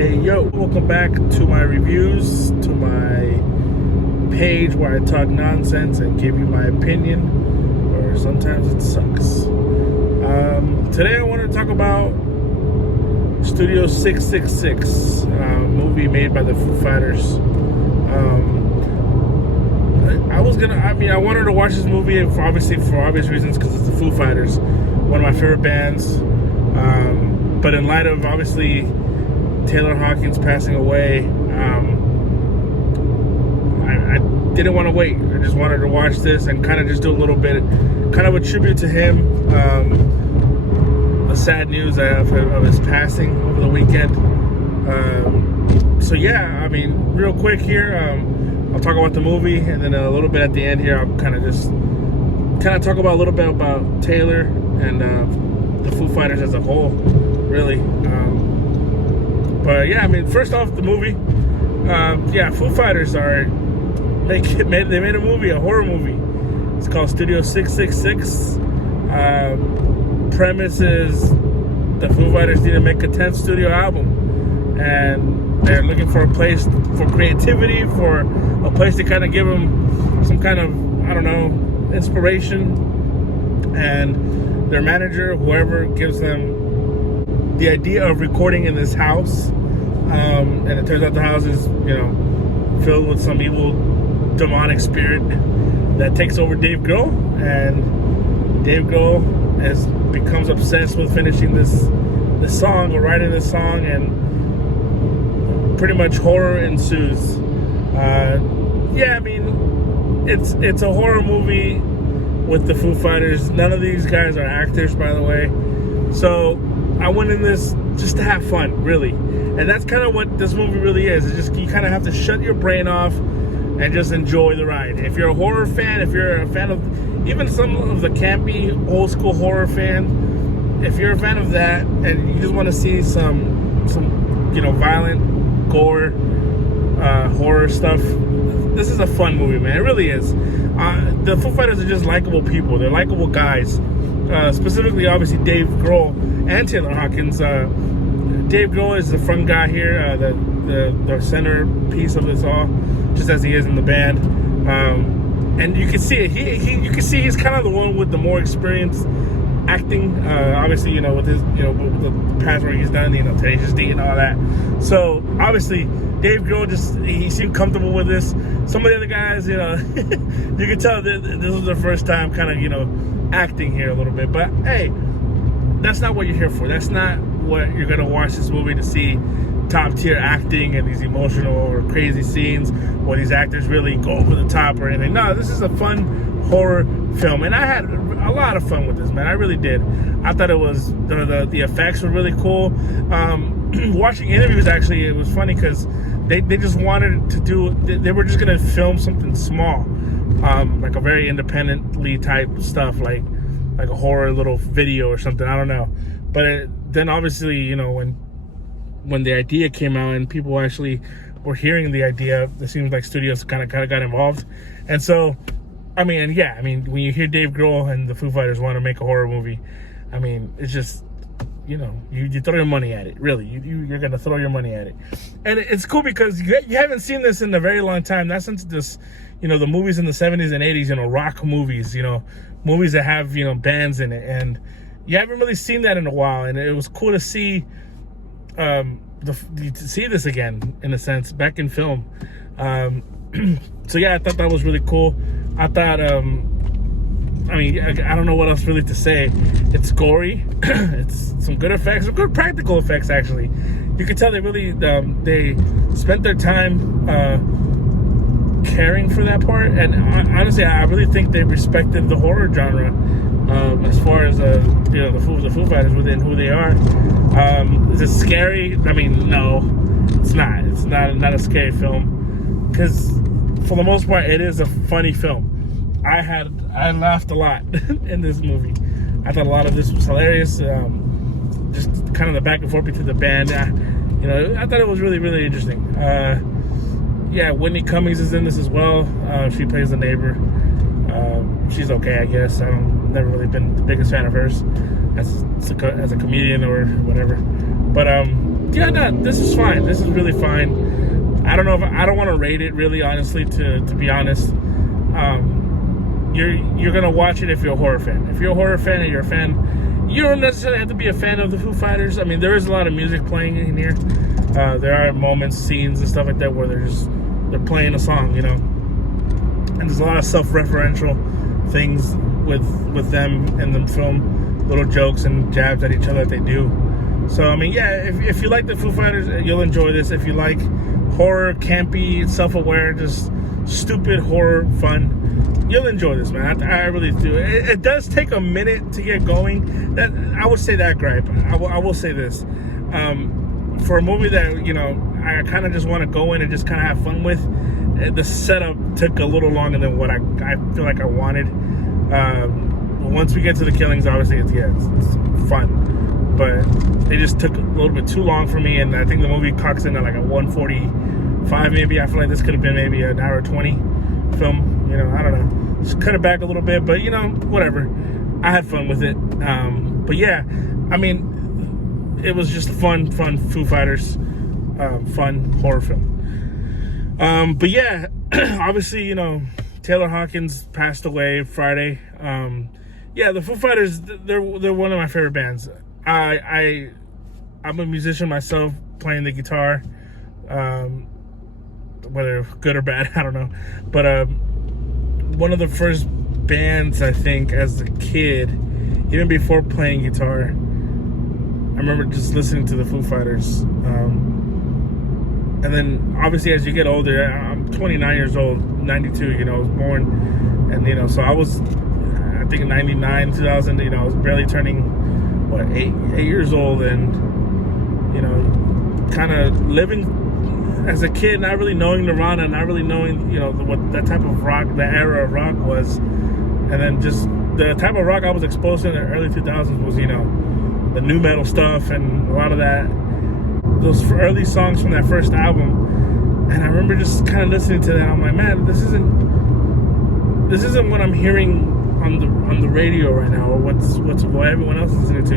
Hey yo, welcome back to my reviews, to my page where I talk nonsense and give you my opinion, or sometimes it sucks. Today I want to talk about Studio 666, movie made by the Foo Fighters. I wanted to watch this movie for obvious reasons, because it's the Foo Fighters, one of my favorite bands. But in light of obviously Taylor Hawkins passing away, I didn't want to wait. I just wanted to watch this and kind of just do a little bit, kind of a tribute to him. The sad news of his passing over the weekend. So yeah, real quick here, I'll talk about the movie, and then a little bit at the end here, I'll kind of talk about a little bit about Taylor and the Foo Fighters as a whole, really. But yeah, first off, the movie. Foo Fighters they made a movie, a horror movie. It's called Studio 666. Premise is the Foo Fighters need to make a 10th studio album, and they're looking for a place for creativity, for a place to kind of give them some kind of, inspiration. And their manager, whoever, gives them the idea of recording in this house, and it turns out the house is, filled with some evil demonic spirit that takes over Dave Grohl, and Dave Grohl becomes obsessed with finishing this song, or writing this song, and pretty much horror ensues. It's a horror movie with the Foo Fighters. None of these guys are actors, by the way. So I went in this just to have fun, really. And that's kind of what this movie really is. It's just, you kind of have to shut your brain off and just enjoy the ride. If you're a horror fan, if you're a fan of even some of the campy, old school horror fan, if you're a fan of that and you just want to see some violent, gore, horror stuff, this is a fun movie, man. It really is. The Foo Fighters are just likable people. They're likable guys. Specifically, obviously, Dave Grohl and Taylor Hawkins. Dave Grohl is the front guy here, the centerpiece of this all, just as he is in the band. And you can see it. You can see he's kind of the one with the more experience acting. Obviously, with his, with the past work he's done, Tenacious D and all that. So obviously, Dave Grohl he seemed comfortable with this. Some of the other guys, you can tell that this was their first time kind of, acting here a little bit. But hey, that's not what you're here for. That's not what you're gonna watch this movie to see. Top tier acting and these emotional or crazy scenes where these actors really go over the top or anything. No, this is a fun horror film, and I had a lot of fun with this, man. I really did. I thought it was the effects were really cool. Watching interviews, actually, it was funny because they just wanted to do. They were just gonna film something small, like a very independently type stuff, like a horror little video or something. I don't know, but then obviously, when the idea came out and people actually were hearing the idea, it seems like studios kind of got involved. And so, when you hear Dave Grohl and the Foo Fighters want to make a horror movie, it's just, you throw your money at it, really. You're going to throw your money at it. And it's cool because you haven't seen this in a very long time. Not since this, the movies in the 70s and 80s, rock movies, movies that have, bands in it. And you haven't really seen that in a while. And it was cool to see to see this again, in a sense, back in film. So yeah, I thought that was really cool. I thought, I don't know what else really to say. It's gory. It's some good effects, some good practical effects, actually. You can tell they really, they spent their time caring for that part. And honestly, I really think they respected the horror genre, as far as the Foo Fighters within who they are. Is it scary? No, it's not. It's not a scary film, because for the most part, it is a funny film. I laughed a lot in this movie. I thought a lot of this was hilarious. Just kind of the back and forth between the band. I thought it was really, really interesting. Whitney Cummings is in this as well. She plays the neighbor. She's okay, I guess. I've never really been the biggest fan of hers as a comedian or whatever. But yeah, no, this is fine. This is really fine. I don't know if I don't want to rate it really, honestly. To be honest, you're gonna watch it if you're a horror fan. If you're a horror fan and you're a fan, you don't necessarily have to be a fan of the Foo Fighters. I mean, there is a lot of music playing in here. There are moments, scenes, and stuff like that where they're playing a song, you know. And there's a lot of self-referential things with them in the film, little jokes and jabs at each other that they do. So I mean, yeah, if you like the Foo Fighters, you'll enjoy this. If you like horror, campy, self-aware, just stupid horror fun, you'll enjoy this, man. I really do. It does take a minute to get going. That I would say that gripe. I will say this. For a movie that, you know, I kind of just want to go in and just kind of have fun with, the setup took a little longer than what I feel like I wanted. Once we get to the killings, obviously it's fun, but they just took a little bit too long for me, and I think the movie clocks in at like a 1:45 maybe. I feel like this could have been maybe an hour 20 film, you know. I don't know, just cut it back a little bit, but you know, whatever. I had fun with it. But yeah, I mean, it was just fun Foo Fighters, fun horror film. But yeah, obviously, you know, Taylor Hawkins passed away Friday. Yeah, the Foo Fighters, they're one of my favorite bands. I'm a musician myself, playing the guitar, whether good or bad, I don't know. But one of the first bands, I think, as a kid, even before playing guitar, I remember just listening to the Foo Fighters. And then, obviously, as you get older, I'm 29 years old, 92, you know, I was born. And, you know, so I was, I think, 99, 2000, you know, I was barely turning, what, 8 years old. And, you know, kind of living as a kid, not really knowing Nirvana, not really knowing, you know, what that type of rock, that era of rock was. And then just the type of rock I was exposed to in the early 2000s was, you know, the nu metal stuff and a lot of that. Those early songs from that first album, and I remember just kind of listening to that. I'm like, man, this isn't what I'm hearing on the radio right now, or what everyone else is listening to.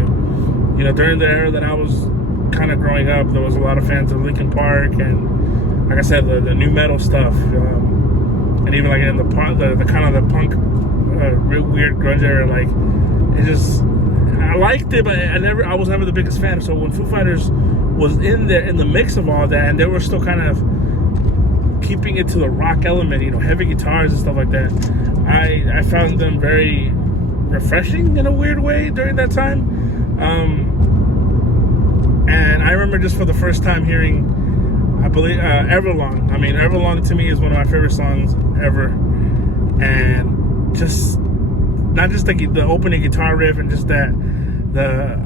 You know, during the era that I was kind of growing up, there was a lot of fans of Linkin Park, and like I said, the nu metal stuff, and even like in the kind of the punk, real weird grunge era. Like, it just, I liked it, but I was never the biggest fan. So when Foo Fighters was in the mix of all that, and they were still kind of keeping it to the rock element, you know, heavy guitars and stuff like that, I found them very refreshing in a weird way during that time. And I remember just for the first time hearing, I believe, Everlong. I mean, Everlong to me is one of my favorite songs ever. And just, not just the opening guitar riff and just that, the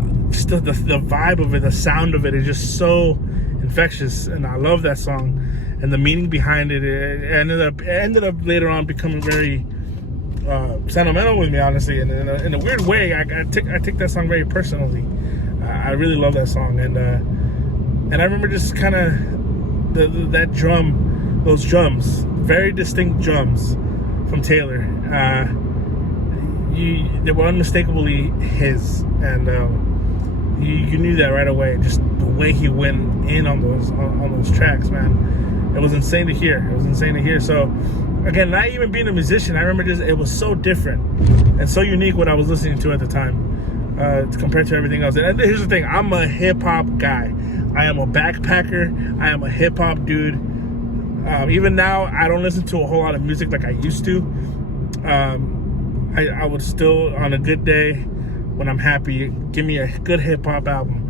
vibe of it, the sound of it is just so infectious, and I love that song. And the meaning behind it, ended up later on becoming very sentimental with me, honestly. And in a weird way, I take that song very personally. I really love that song, and I remember just kind of that drum, those drums, very distinct drums from Taylor. They were unmistakably his, and you knew that right away. Just the way he went in on those tracks, man, it was insane to hear. So again, not even being a musician, I remember just, it was so different and so unique what I was listening to at the time, compared to everything else. And here's the thing: I'm a hip hop guy. I am a backpacker. I am a hip hop dude. Even now, I don't listen to a whole lot of music like I used to. I would still, on a good day, when I'm happy, give me a good hip hop album.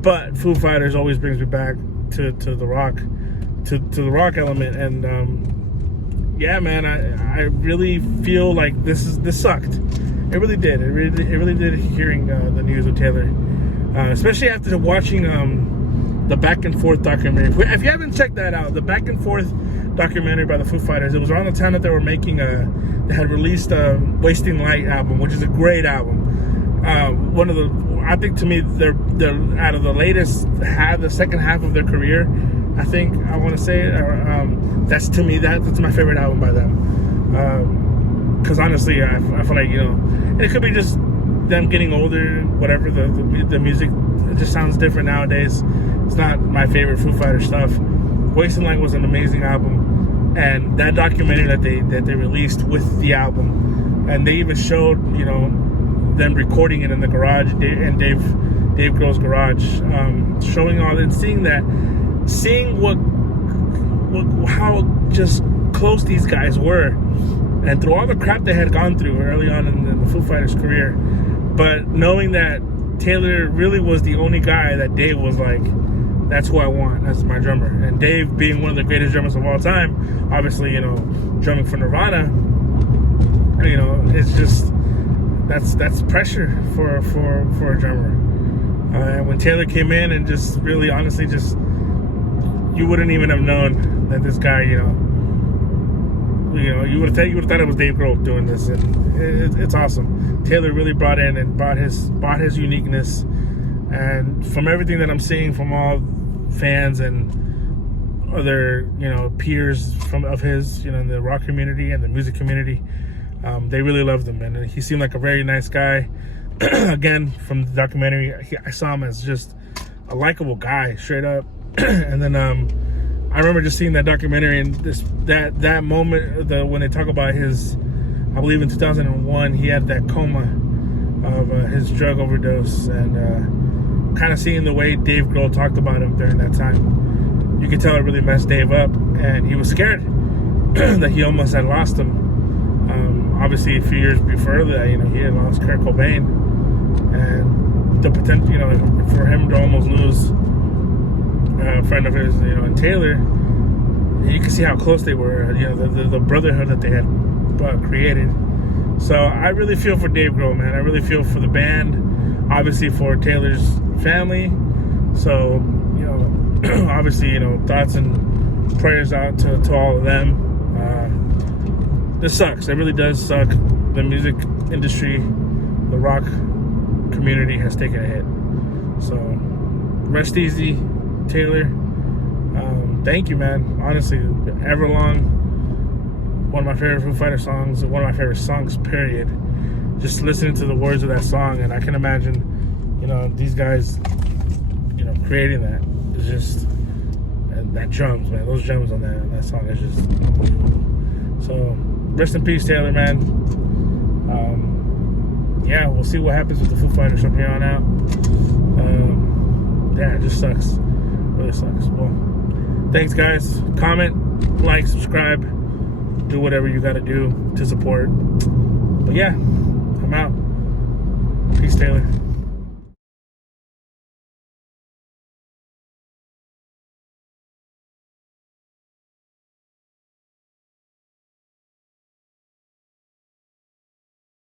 But Foo Fighters always brings me back to the rock, to the rock element. And yeah, man, I really feel like this sucked. It really did. It really did. Hearing the news of Taylor, especially after watching the Back and Forth documentary. If you haven't checked that out, the Back and Forth documentary by the Foo Fighters, it was around the time that they were making they had released Wasting Light album, which is a great album. One of the, I think to me, they're out of the latest the second half of their career, I think I want to say it. That's to me, that's my favorite album by them. Because honestly, I feel like, you know, and it could be just them getting older, whatever. The music, it just sounds different nowadays. It's not my favorite Foo Fighters stuff. Wasting Light was an amazing album, and that documentary that they released with the album, and they even showed, you know, them recording it in the garage, in Dave Grohl's garage, showing all that, seeing how just close these guys were, and through all the crap they had gone through early on in the Foo Fighters career, but knowing that Taylor really was the only guy that Dave was like, that's who I want as my drummer. And Dave, being one of the greatest drummers of all time, obviously, you know, drumming for Nirvana, you know, it's just, that's pressure for a drummer. And when Taylor came in and just really, honestly, just, you wouldn't even have known that this guy, you would have thought it was Dave Grohl doing this, and it's awesome. Taylor really brought his uniqueness, and from everything that I'm seeing from all fans and other, you know, peers of his, you know, in the rock community and the music community, they really loved him, and he seemed like a very nice guy. Again, from the documentary, I saw him as just a likable guy, straight up. And then I remember just seeing that documentary and that moment when they talk about his, I believe in 2001, he had that coma of his drug overdose, and kind of seeing the way Dave Grohl talked about him during that time, you could tell it really messed Dave up, and he was scared that he almost had lost him. Obviously, a few years before that, you know, he had lost Kurt Cobain, and the potential, you know, for him to almost lose a friend of his, you know, and Taylor, you can see how close they were, you know, the brotherhood that they had created. So I really feel for Dave Grohl, man. I really feel for the band, obviously for Taylor's family. So, you know, obviously, you know, thoughts and prayers out to all of them. This sucks. It really does suck. The music industry, the rock community has taken a hit. So rest easy, Taylor. Thank you, man. Honestly, Everlong, one of my favorite Foo Fighters songs, one of my favorite songs, period. Just listening to the words of that song, and I can imagine, you know, these guys, you know, creating that is just, and that drums, man, those drums on that song is just unbelievable. So rest in peace, Taylor, man. Yeah, we'll see what happens with the Foo Fighters from here on out. Yeah, it just sucks. Really sucks. Well, thanks, guys. Comment, like, subscribe, do whatever you got to do to support. But yeah, I'm out. Peace, Taylor.